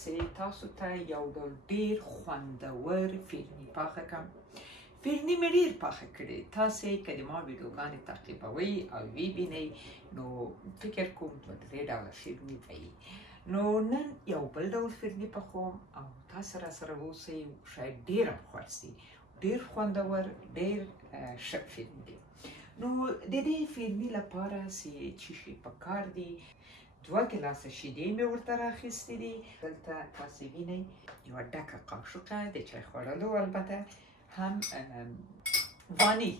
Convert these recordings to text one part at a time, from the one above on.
چې تاسو ته یو ډول ډېر خوندور فیرني پاخه کړم. فیرني مې ډېر پاخه کړې. تاسې که د ما ویډیوګانې تعقیبوئ او ویبینئ نو فکر کوم 2-3 ډوله فیرني به وي. نو نن یو بل ډول فیرني پخوم او تاسو راسره اوسئ. شاید ډېر هم خوښ شي. ډېر خوندور، ډېر ښه فیرني دی. نو د دې فیرني لپاره څه شی پکار دي؟ 2 ګیلاسه شیدې مې ورته راخیستې دي. دلته تاسې وینئ یوه ډکه قاشقه د چای خوړلو، البته هم وانیل.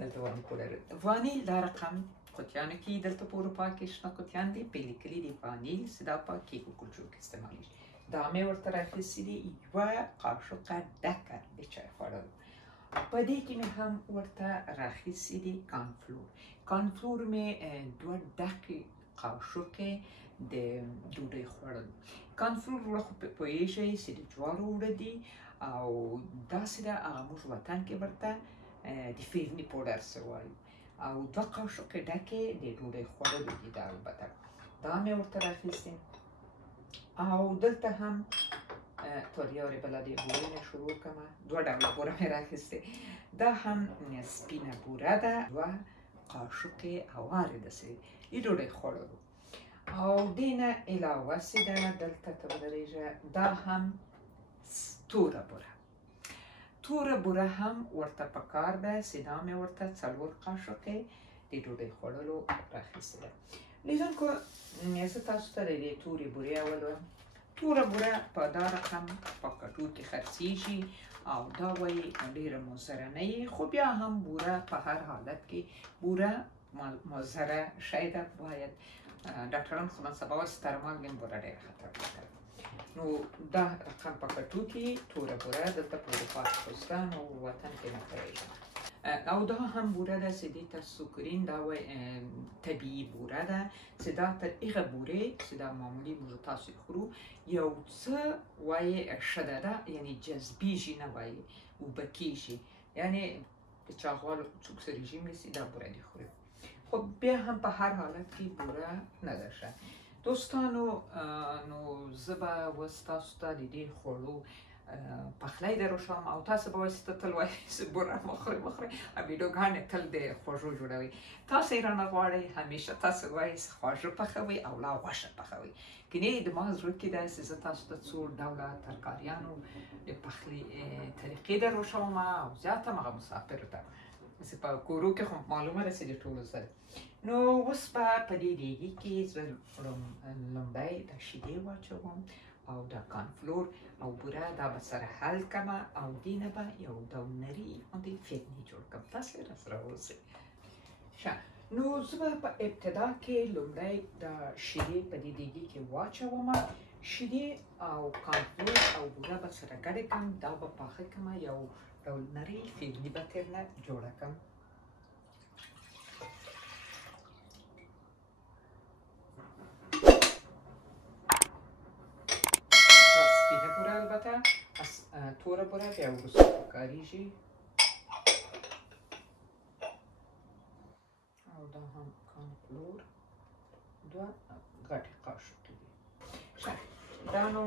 دلته وانیل پوډر، وانیل دا رقم قطیانو کې دلته په اروپا کې شنه قطیان دي، پې لیکلي دي وانیل، چې دا په کیک و کلچو کې استعمالیږي. دا مې ورته راخیستې دي، یوه قاشقه ډکه د چای خوړلو. په دې کې مې هم ورته راخیستې دي کانفلور. کانفلور مې 2 ډکې قاشقې د ډوډۍ خوړلو. کانفلور وړه خو پوهېږئ چې د جوارو وړه دي او داسې ده، هغه موږ وطن کې ورته د فیرني پوډر څه وایو. او 2 قاشقې ډکې د ډوډۍ خوړلو دي دا، البته دا مې ورته راخیستې. او دلته هم توریارې بله د بورې نه شروع کړمه. 2 ډوله بوره مې راخیستې. دا هم سپینه بوره ده، 2 قاشقې هوارې داسې د ډوډۍ خوړلو. او دې نه علاوه چې ده دلته ته ودرېږه، دا هم توره بوره. توره بوره هم ورته پکار ده چې دا مې ورته 4 قاشقې د ډوډۍ خوړلو راخیستې ده. لیدونکو زه تاسو ته د دې تورې بورې اول وایم. توره بوره په دا رقم په کټو کې خرڅېږي او دا وایي ډېره مضره نه وي، خو بیا هم بوره په هر حالت کې بوره مضره شی ده. باید ډاکټران خو نن سبا وایي چې تر مالګې بوره ډېره خطرناکه ده. نو دا رقم په کټو کې توره بوره دلته په اروپا کې خو شته، نو وطن کې نه پوهېږم. او دا هم بوره ده چې دې ته سوکرین، دا طبیعي بوره ده چې دا تر هغه بورې چې دا معمولي موږ تاسو خورو یو څه وایي ښه ده، یعنې جذبېږي نه وایي، اوبه کېږي. یعنې د چاغوالو څوک چې رژیم نیسي دا بوره دې خوري، خو بیا هم په هر حالت کې بوره نه ده ښه. دوستانو نو زه به اوس تاسو ته د دې خوړو پخلی در وښیم او تاسو به وایئ چې ته تل وایې چې بوره مه خورئ مه خورئ، ویډیوګانې تل د خوږو جوړوئ. تاسو یې رانه غواړئ، همیشه تاسو وایئ چې خواږه پخوئ او لا غوښه پخوئ. کنې د ما زړه کې ده چې زه تاسو ته 2 ډوله ترکاریانو د پخلي طریقې در وښیم او زیات هم هغه مسافرو ته چې په کورو کې خو معلومه ده چې د ټولو سره. نو اوس به په دې دیګي کې زه لومړی دا شیدې واچوم او دا کانفلور او بوره دا به سره حل کړمه او دې نه به یو ډول نري غوندې فیرني جوړ کړم. تاسې راسره اوسئ. ښه، نو زه به په ابتدا کې لومړی دا شیدې په دې دیګي کې واچومه. شیدې او کانفلور او بوره به سره ګډې کړم، دا به پاخه کړمه، یو ډول نري فیرني به ترېنه جوړه کړم. البته توره بوره بیا وروسته پکارېږي. او دا هم کانفلور 2 غټې قاشقې دي. ښه، دا نو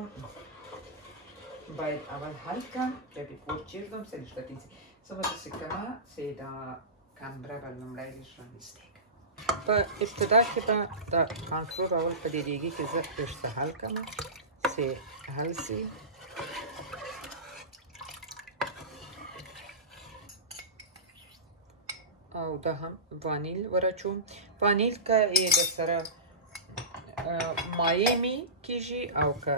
باید اول حل کړم، بیا دې وچېږدم چې لږ وتېږي. زه به داسې کړمه چې دا کمره به لومړی لږ رانږدې کړم. په ابتدا کې به دا کانفلور اول په دې دیګي کې زه لږ څه حل کړم چې حل شي. او دا هم وانیل ورچوم. وانیل که د سره مایع می کیږي او که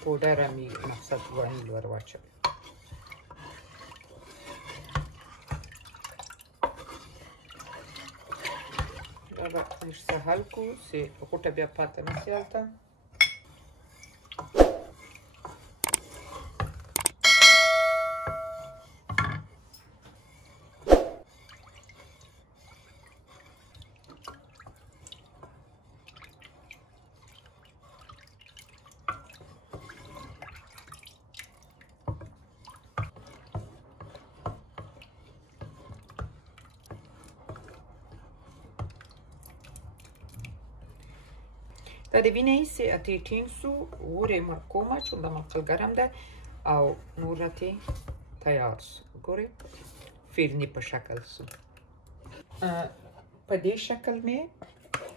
پوډر می، مقصد وانیل ور واچوم. دا به لږ څه حل کړو چې غوټه بیا پاتې نه شي هلته. دا د وینې سې اتې ټینګ سو غورې مړ کومه چون دا مقل ګرم ده او نور اتې تیار سو ګورې فرني په شکل سو په دې شکل مې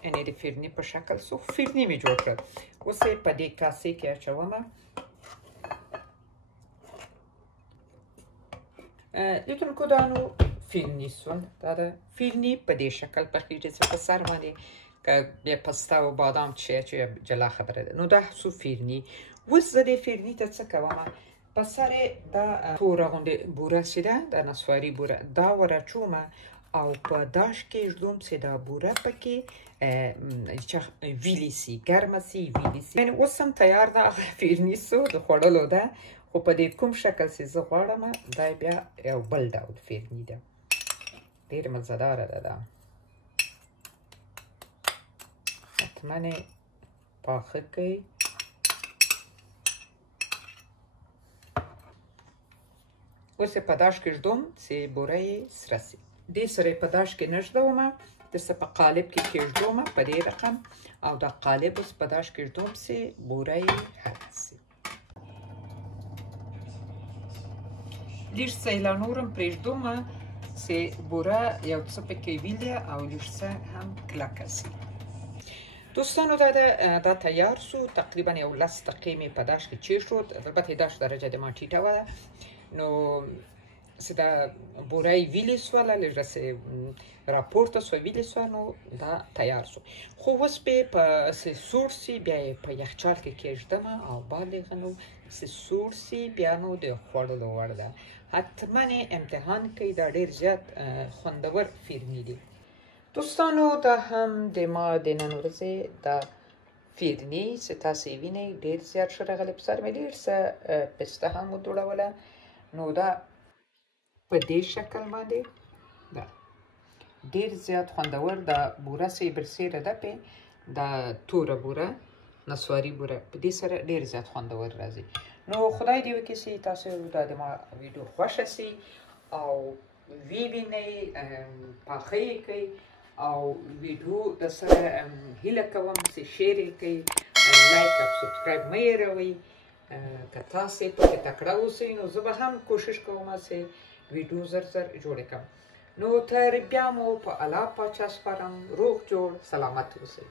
یعنې د فرني په شکل سو فرني مې جوړ کړل اوس یې په دې کاسې کې اچومه لیدونکو دا نو فرني سول دا د فرني په دې شکل پخېږي چې په سر باندې بیا پسته او بادام چې جلا خبره ده نو دا سو فرني اوس زه دې فرني ته څه کوم په سر دا توره غوندې بوره چې ده د نسواري بوره دا ور او په داش کې ږدم چې دا بوره پکې ویلې سي ګرمه سي ویلې سي یعنې اوس هم تیار ده هغه فرني سو د خوړلو ده خو په دې کوم شکل چې زه غواړم دا بیا یو بل ډول فرني ده ډېره مزهداره ده دا حتما یې پاخه کړئ اوس یې په داش کې ږدم چې بوره یې سره سي دې سره یې په داش کې نه ږدومه داسې په قالب کې کېږدومه په دې رقم او دا قالب اوس په داش کې ږدم چې بوره یې حد سي لږ څه یې لا نور هم پرېږدومه چې بوره یو څه پکې ویلې او لږ څه هم کلکه سي دوستانو دا تیار سو تقریبا یو 10 دقیقې مې په داش کې کېښود البته داش درجه د ما ټیټه وه نو چې دا بوره یې ویلې سوله لږه چې راپورته سوه ویلې سوه نو دا تیار سو خو اوس به یې په سوړ سي بیا یې په یخچال کې کېږدمه او بالغه نو چې سوړ سي بیا نو د خوړلو وړ ده حتما یې امتحان کوئ دا ډېر زیات خوندور فرني دي دوستانو دا هم د ما د نن ورځې دا فرني چې تاسې یې وینئ ډېر زیات ښه راغلی په سر مې ډېر څه پسته هم وجوړوله نو دا په دې شکل باندې دا ډېر زیات خوندور دا بوره چې برسېره ده پې دا توره بوره نسواري بوره په دې سره ډېر زیات خوندور راځي نو خدای دې وکړي چې تاسو دا د ما ویډیو خوښه سي او وینئ پاخه یې کړئ او ویډیو د سره هیله کوم چې شیر یې کړئ لایک او سبسکرایب مه هېروئ که تاسې پکې تکړه اوسئ نو زه به هم کوشش کوم چې ویډیو زر جوړې کړم نو تر بیا مو په الله پاچا سپارم روغ جوړ سلامت اوسئ